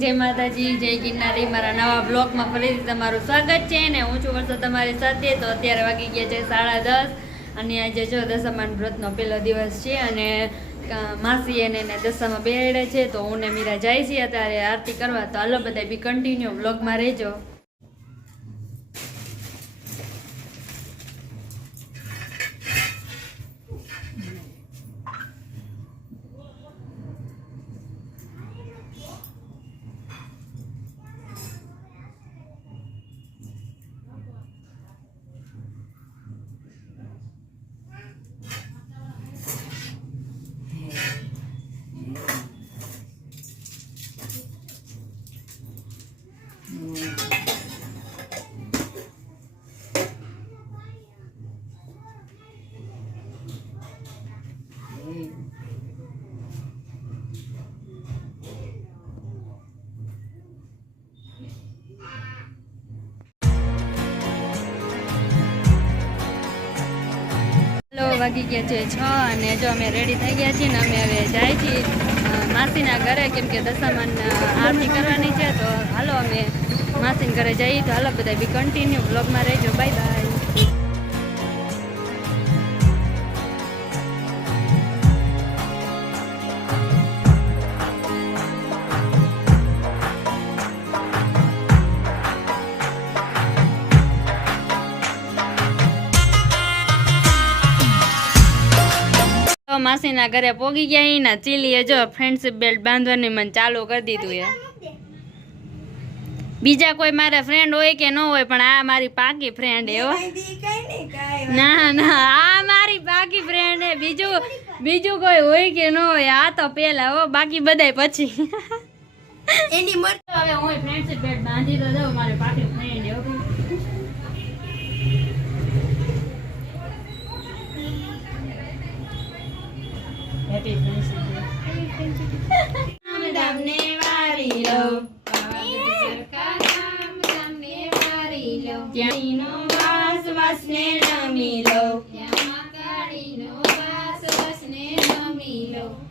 જય માતાજી, જય ગિરનારી. મારા નવા બ્લોગમાં ફરીથી તમારું સ્વાગત છે ને હું છું વર્ષો તમારી સાથે. તો અત્યારે વાગી ગયા છે સાડા દસ અને આજે જો દશામાન વ્રતનો પહેલો દિવસ છે અને માસી એને એને દશામાં બેડે છે. તો હું ને મીરા જાય છે અત્યારે આરતી કરવા. તો હાલો બધા બી કન્ટિન્યુ બ્લોગમાં રહેજો. વાગી ગયા છે છ અને જો અમે રેડી થઈ ગયા છીએ ને અમે હવે જાય છીએ માસીના ઘરે, કેમ કે દશામાન આરતી કરવાની છે, તો હાલો અમે માસીના ઘરે જઈએ, તો હાલો બધા બી કન્ટિન્યુ બ્લોગમાં રહેજો. બાય બાય માસીના ઘરે પોગી ગયા એના ચીલીએ જો ફ્રેન્ડશિપ બેલ્ટ બાંધવાની મને ચાલુ કરી દીધું એ બીજા કોઈ મારા ફ્રેન્ડ હોય કે ન હોય પણ આ મારી પાકી ફ્રેન્ડ હે. હો ના ના આ મારી પાકી ફ્રેન્ડ હે બીજું બીજું કોઈ હોય કે ન હોય આ તો પેલા હો બાકી બધાય પછી. એની મર હવે હું ફ્રેન્ડશીપ બેલ્ટ બાંધી તો દઉં મારી પાકી ફ્રેન્ડ હે હો. Happy friendship day. તમને વારી લઉં ત્યાંનો વાસ વાસને નમી લઉં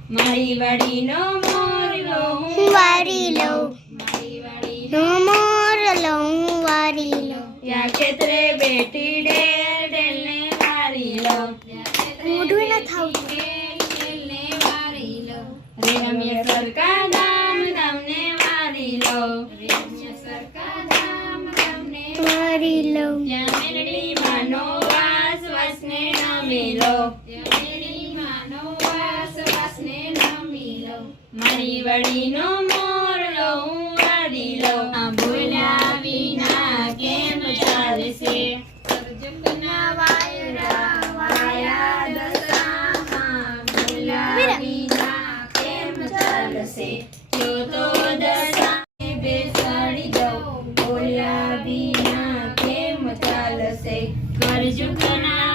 મારી વાડીનો મોર લઉં હું વારી લઉં મારી વાડી મોર લઉં હું વારી લઉં ત્યાં ખેતરે બેઠી ડેર ડેલને વારી લઉં મોઢું ન થાવું રેગમીએ સરકા વારી લઉં માનો વાસ નમી લો. મારી વડીનો ચાલશે કરજુકના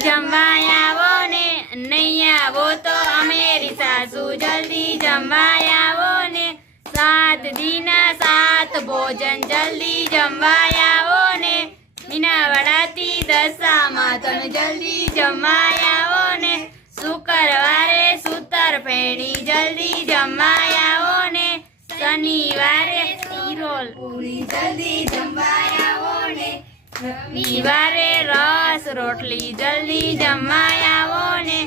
જમવા આવો ને નહીં આવો તો અમેરી સાસુ જલ્દી જમવા આવો ને સાત દિના, સાત ભોજન જલ્દી જમવા આવો ને મીનાવાડાથી દશામાં તમે જલ્દી જમવા આવો ને શુક્રવારે સૂતર ફેણી જલ્દી જમવા આવો ને શનિવારે પૂરી જલ્દી જમાઈ રવિવારે રસ રોટલી જલ્દી જમાઈ આવો ને.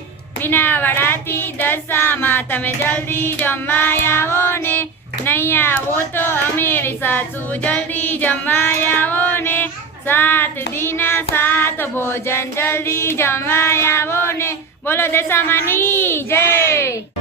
વડાતી દશામાં તમે જલ્દી જમાઈ આવો ને. નહીં આવો તો અમેરી સાસુ જલ્દી જમાઈ આવો ને. સાત દીના સાત ભોજન જલ્દી જમાઈ આવો ને. બોલો દશામાની, જય.